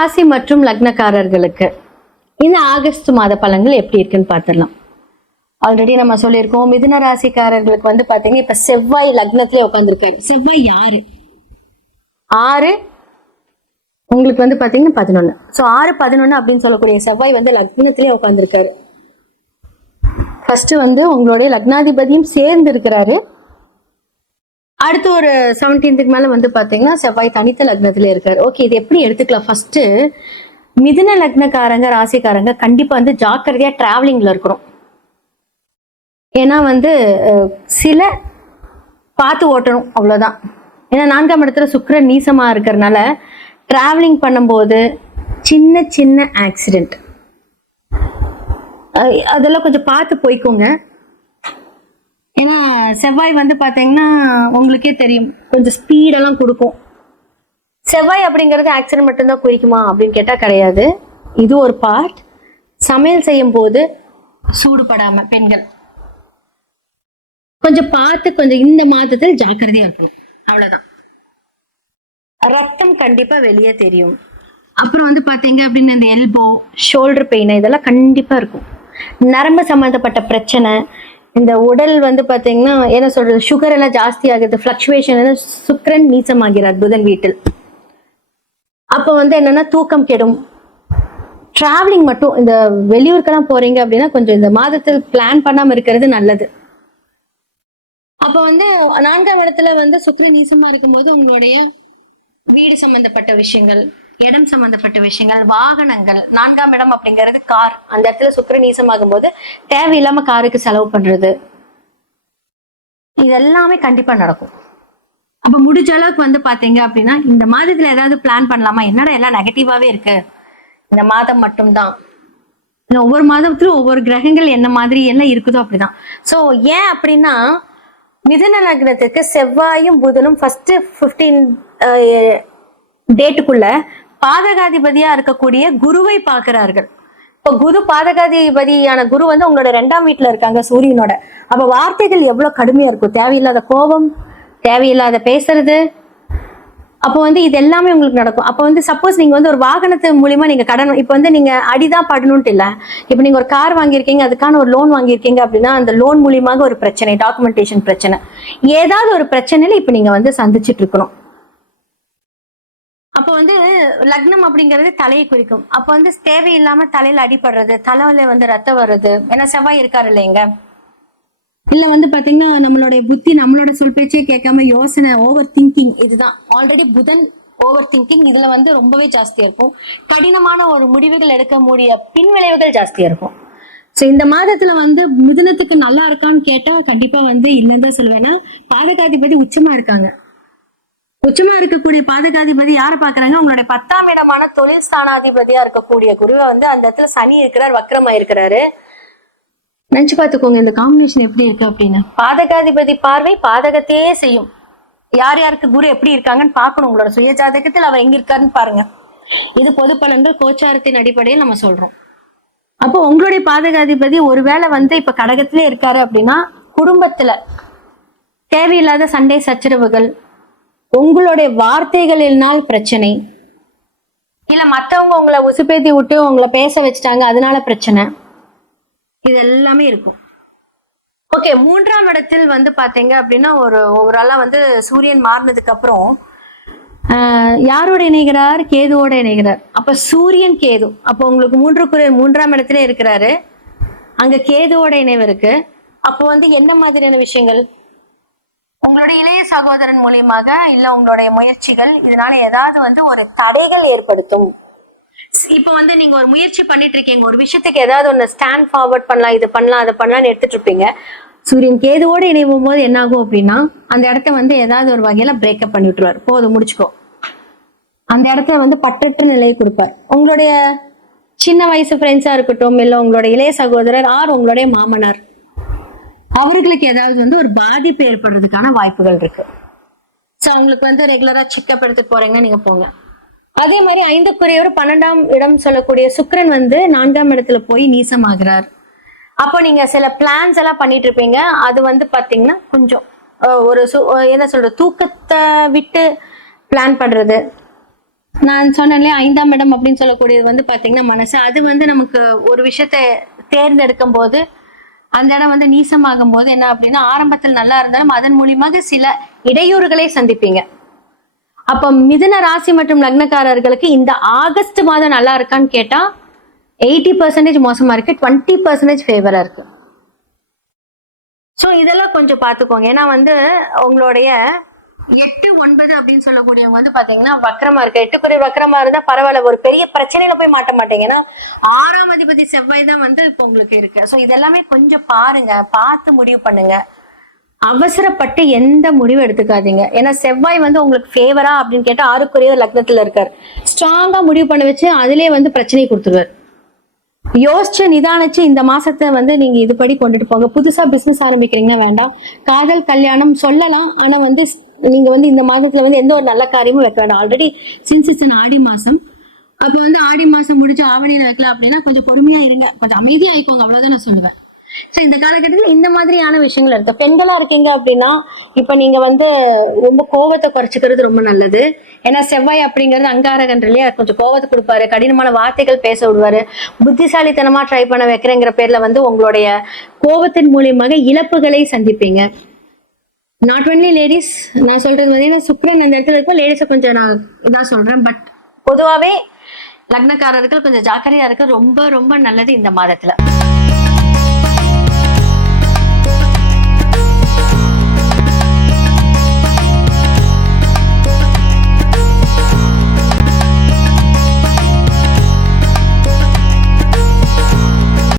ராசி மற்றும் லக்னக்காரர்களுக்கு இந்த ஆகஸ்ட் மாத பலன்கள் எப்படி இருக்குன்னு பார்த்துடலாம். ஆல்ரெடி நம்ம சொல்லியிருக்கோம், மிதுன ராசிக்காரர்களுக்கு வந்து பாத்தீங்கன்னா இப்ப செவ்வாய் லக்னத்திலே உட்காந்துருக்காரு. செவ்வாய் யாரு? 6 உங்களுக்கு வந்து பாத்தீங்கன்னா 11. ஸோ 6, 11 அப்படின்னு சொல்லக்கூடிய செவ்வாய் வந்து லக்னத்திலே உட்காந்துருக்காரு. ஃபர்ஸ்ட் வந்து உங்களுடைய லக்னாதிபதியும் சேர்ந்து இருக்கிறாரு. அடுத்து ஒரு 17க்கு மேல வந்து பாத்தீங்கன்னா செவ்வாய் தனித்த லக்னத்திலே இருக்காரு. ஓகே, இது எப்படி எடுத்துக்கலாம்? ஃபர்ஸ்ட் மிதுன லக்னக்காரங்க ராசிக்காரங்க கண்டிப்பா வந்து ஜாக்கிரதையா டிராவலிங்ல இருக்கிறோம். ஏன்னா வந்து சில பார்த்து ஓட்டணும், அவ்வளவுதான். ஏன்னா 4ஆம் இடத்துல சுக்கிரன் நீசமா இருக்கிறதுனால டிராவலிங் பண்ணும்போது சின்ன சின்ன ஆக்சிடென்ட் அதெல்லாம் கொஞ்சம் பார்த்து போய்க்கோங்க. ஏன்னா செவ்வாய் வந்து பாத்தீங்கன்னா உங்களுக்கே தெரியும், கொஞ்சம் ஸ்பீடெல்லாம் கொடுக்கும். செவ்வாய் அப்படிங்கிறது ஆக்சிடென்ட் மட்டும்தான் குறிக்குமா அப்படின்னு கேட்டா கிடையாது. இது ஒரு பார்ட். சமையல் செய்யும் போது சூடுபடாம பெண்கள் கொஞ்சம் பார்த்து, கொஞ்சம் இந்த மாதத்தில் ஜாக்கிரதையா இருக்கணும், அவ்வளவுதான். ரத்தம் கண்டிப்பா வெளியே தெரியும். அப்புறம் வந்து பாத்தீங்க அப்படின்னு இந்த எல்போ, ஷோல்டர் பெயின் இதெல்லாம் கண்டிப்பா இருக்கும். நரம்பு சம்பந்தப்பட்ட பிரச்சனை, இந்த உடல் வந்து பாத்தீங்கன்னா என்ன சொல்றது, சுகர் எல்லாம் ஜாஸ்தி ஆகுது, பிளக்சுவேஷன். சுக்கிரன் நீச்சமாகிறார் புதன் வீட்டில். அப்ப வந்து என்னன்னா தூக்கம் கெடும். டிராவலிங் மட்டும், இந்த வெளியூருக்கெல்லாம் போறீங்க அப்படின்னா கொஞ்சம் இந்த மாதத்தில் பிளான் பண்ணாம இருக்கிறது நல்லது. அப்ப வந்து 4ஆம் இடத்துல வந்து சுக்கிரன் நீசமா இருக்கும்போது உங்களுடைய வீடு சம்பந்தப்பட்ட விஷயங்கள், இடம் சம்பந்தப்பட்ட விஷயங்கள், வாகனங்கள், 4ஆம் இடம் அப்படிங்கிறது கார். அந்த இடத்துல சுக்கிரன் நீசமாகும் போது தேவையில்லாம காருக்கு செலவு பண்றது, இது எல்லாமே கண்டிப்பா நடக்கும். அப்ப முடிஞ்ச அளவுக்கு வந்து பாத்தீங்க அப்படின்னா இந்த மாதத்துல ஏதாவது பிளான் பண்ணலாமா? என்னடா எல்லாம் நெகட்டிவாவே இருக்கு, இந்த மாதம் மட்டும்தான். ஒவ்வொரு மாதத்திலும் ஒவ்வொரு கிரகங்கள் என்ன மாதிரி எல்லாம் இருக்குதோ அப்படிதான். சோ ஏன் அப்படின்னா மிதுன லக்னத்துக்கு செவ்வாயும் புதனும் ஃபர்ஸ்ட் 15 டேட்டுக்குள்ள பாதகாதிபதியா இருக்கக்கூடிய குருவை பார்க்கிறார்கள். இப்போ குரு பாதகாதிபதியான குரு வந்து உங்களோட 2ஆம் வீட்டுல இருக்காங்க சூரியனோட. அப்ப வார்த்தைகள் எவ்வளவு கடுமையா இருக்கும், தேவையில்லாத கோபம், தேவையில்லாத பேசுறது. அப்போ வந்து இது எல்லாமே உங்களுக்கு நடக்கும். அப்போ வந்து சப்போஸ் நீங்க வந்து ஒரு வாகனத்து மூலியமா நீங்க கடன், இப்போ வந்து நீங்க அடிதான் படணும்ட்டு இல்ல, இப்போ நீங்க ஒரு கார் வாங்கியிருக்கீங்க, அதுக்கான ஒரு லோன் வாங்கியிருக்கீங்க அப்படின்னா அந்த லோன் மூலியமாக ஒரு பிரச்சனை, டாக்குமெண்டேஷன் பிரச்சனை, ஏதாவது ஒரு பிரச்சனையில இப்ப நீங்க வந்து சந்திச்சுட்டு இருக்கணும். அப்போ வந்து லக்னம் அப்படிங்கிறது தலையை குறிக்கும். அப்ப வந்து தேவையில்லாம தலையில அடிபடுறது, தலையில வந்து ரத்தம் வர்றது, ஏன்னா செவ்வாய் இருக்காரு இல்லைங்க. இல்ல வந்து பாத்தீங்கன்னா நம்மளுடைய புத்தி நம்மளோட சொல் பேச்சே கேட்காம யோசனை, ஓவர் திங்கிங், இதுதான். ஆல்ரெடி புதன் ஓவர் திங்கிங் இதுல வந்து ரொம்பவே ஜாஸ்தியா இருக்கும். கடினமான ஒரு முடிவுகள் எடுக்க முடிய பின்விளைவுகள் ஜாஸ்தியா இருக்கும். சோ இந்த மாதத்துல வந்து மிதுனத்துக்கு நல்லா இருக்கான்னு கேட்டா கண்டிப்பா வந்து இல்லைன்னு தான் சொல்லுவேன்னா, பாதகாதிபதி உச்சமா இருக்காங்க. உச்சமா இருக்கக்கூடிய பாதகாதிபதி யாரை பாக்குறாங்க? உங்களுடைய 10ஆம் இடமான தொழில் ஸ்தானாதிபதியா இருக்கக்கூடிய குருவை வந்து அந்த இடத்துல சனி இருக்கிறார், வக்ரமா இருக்கிறாரு. நினைச்சு பாத்துக்கோங்க இந்த காம்பினேஷன் எப்படி இருக்கு அப்படின்னு. பாதகாதிபதி பார்வை பாதகத்தையே செய்யும். யார் யாருக்கு குரு எப்படி இருக்காங்கன்னு பாக்கணும். உங்களோட சுய ஜாதகத்தில் அவர் எங்க இருக்காருன்னு பாருங்க. இது பொது பலன்கள் கோச்சாரத்தின் அடிப்படையில் நம்ம சொல்றோம். அப்போ உங்களுடைய பாதகாதிபதி ஒருவேளை வந்து இப்ப கடகத்திலே இருக்காரு அப்படின்னா குடும்பத்துல தேவையில்லாத சண்டை சச்சரவுகள், உங்களுடைய வார்த்தைகளினால் பிரச்சனை, இல்ல மத்தவங்க உங்களை உசுப்பேத்தி விட்டு உங்களை பேச வச்சுட்டாங்க அதனால பிரச்சனை, இது எல்லாமே இருக்கும். ஓகே, 3ஆம் இடத்தில் வந்து பாத்தீங்க அப்படின்னா ஓவராலா வந்து சூரியன் மாறினதுக்கு அப்புறம் யாரோட இணைகிறார்? கேதுவோட இணைகிறார். அப்ப சூரியன் கேது, அப்போ உங்களுக்கு 3ஆம் இடத்துல இருக்கிறாரு, அங்க கேதுவோட இணைவு இருக்கு. அப்போ வந்து என்ன மாதிரியான விஷயங்கள்? உங்களுடைய இளைய சகோதரன் மூலியமாக இல்ல உங்களுடைய முயற்சிகள் இதனால ஏதாவது வந்து ஒரு தடைகள் ஏற்படுத்தும். இப்ப வந்து நீங்க ஒரு முயற்சி பண்ணிட்டு இருக்கீங்க, ஒரு விஷயத்துக்கு ஏதாவது ஒண்ணு ஸ்டாண்ட் ஃபார்வர்ட் பண்ணலாம், இது பண்ணலாம் அதை பண்ணலாம்னு எடுத்துட்டு இருப்பீங்க. சூரியன் கேதுவோட இணைவும் போது என்ன ஆகும் அப்படின்னா அந்த இடத்த வந்து ஏதாவது ஒரு வகையில பிரேக்கப் பண்ணி விட்டுருவார். போதும் முடிச்சுக்கோ, அந்த இடத்துல வந்து பற்றற்ற நிலையை கொடுப்பார். உங்களுடைய சின்ன வயசு ஃப்ரெண்ட்ஸா இருக்கட்டும், இல்ல உங்களுடைய இளைய சகோதரர் ஆர் உங்களுடைய மாமனார், அவர்களுக்கு ஏதாவது வந்து ஒரு பாதிப்பு ஏற்படுறதுக்கான வாய்ப்புகள் இருக்கு. சோ அவங்களுக்கு வந்து ரெகுலரா செக்அப் எடுத்துட்டு போறீங்கன்னா நீங்க போங்க. அதே மாதிரி 5க்குரியவர் 12ஆம் இடம் சொல்லக்கூடிய சுக்கிரன் வந்து 4ஆம் இடத்துல போய் நீசமாகிறார். அப்போ நீங்க சில பிளான்ஸ் எல்லாம் பண்ணிட்டு இருப்பீங்க, அது வந்து பாத்தீங்கன்னா கொஞ்சம் ஒரு என்ன சொல்றது, தூக்கத்தை விட்டு பிளான் பண்றது, நான் சொன்னேன்ல 5ஆம் இடம் அப்படின்னு சொல்லக்கூடியது வந்து பாத்தீங்கன்னா மனசு. அது வந்து நமக்கு ஒரு விஷயத்தை தேர்ந்தெடுக்கும் போது அந்த இடம் வந்து நீசமாகும் போது என்ன அப்படின்னா, ஆரம்பத்தில் நல்லா இருந்தாலும் அதன் மூலியமாக சில இடையூறுகளை சந்திப்பீங்க. அப்ப மிதுன ராசி மற்றும் லக்னக்காரர்களுக்கு இந்த ஆகஸ்ட் மாதம் நல்லா இருக்கான்னு கேட்டா 80% மோசமா இருக்கு, 20% ஃபேவரா இருக்கு. சோ இதெல்லாம் கொஞ்சம் பாத்துக்கோங்க. ஏன்னா வந்து உங்களுடைய 8, 9 அப்படின்னு சொல்லக்கூடியவங்க வந்து பாத்தீங்கன்னா வக்ரமா இருக்கு. 8 வக்ரமா இருந்தா பரவாயில்ல, ஒரு பெரிய பிரச்சனையில போய் மாட்ட மாட்டீங்க. ஏன்னா 6ஆம் அதிபதி செவ்வாய் தான் வந்து இப்போ உங்களுக்கு இருக்கு. சோ இதெல்லாமே கொஞ்சம் பாருங்க, பார்த்து முடிவு பண்ணுங்க. அவசரப்பட்டு எந்த முடிவு எடுத்துக்காதீங்க. ஏன்னா செவ்வாய் வந்து உங்களுக்கு ஃபேவரா அப்படின்னு கேட்டா 6க்குரிய லக்னத்துல இருக்காரு. ஸ்ட்ராங்கா முடிவு பண்ண வச்சு அதுலயே வந்து பிரச்சனை கொடுத்துருவாரு. யோசிச்சு நிதானிச்சு இந்த மாசத்தை வந்து நீங்க இதுபடி கொண்டுட்டு போங்க. புதுசா பிசினஸ் ஆரம்பிக்கிறீங்கன்னா வேண்டாம். காதல் கல்யாணம் சொல்லலாம், ஆனா வந்து நீங்க வந்து இந்த மாதத்துல வந்து எந்த ஒரு நல்ல காரியமும் வைக்க வேண்டாம். ஆல்ரெடி சின்ஸ் இட்ஸ் ஆடி மாசம், அப்ப வந்து ஆடி மாசம் முடிச்சு ஆவணியில வைக்கலாம் அப்படின்னா கொஞ்சம் பொறுமையா இருங்க, கொஞ்சம் அமைதியா ஆயிக்கோங்க, அவ்வளவுதான் நான் சொல்லுவேன். சோ இந்த காலகட்டத்தில் இந்த மாதிரியான விஷயங்கள் இருக்கு. பெண்களா இருக்கீங்க அப்படின்னா இப்ப நீங்க வந்து ரொம்ப கோவத்தை குறைச்சிக்கிறது ரொம்ப நல்லது. ஏன்னா செவ்வாய் அப்படிங்கிறது அங்காரகன் இல்லையா, கொஞ்சம் கோவத்தை கொடுப்பாரு, கடினமான வார்த்தைகள் பேச விடுவாரு. புத்திசாலித்தனமா ட்ரை பண்ண வைக்கிறேங்கிற பேர்ல வந்து உங்களுடைய கோபத்தின் மூலியமாக இழப்புகளை சந்திப்பீங்க. நாட் ஒன்லி லேடிஸ், நான் சொல்றது பார்த்தீங்கன்னா சுக்ரன் அந்த இடத்துல இருக்கும், லேடிஸை கொஞ்சம் நான் இதான் சொல்றேன். பட் பொதுவாவே லக்னக்காரர்கள் கொஞ்சம் ஜாக்கிரதையா இருக்க ரொம்ப ரொம்ப நல்லது இந்த மாதத்துல.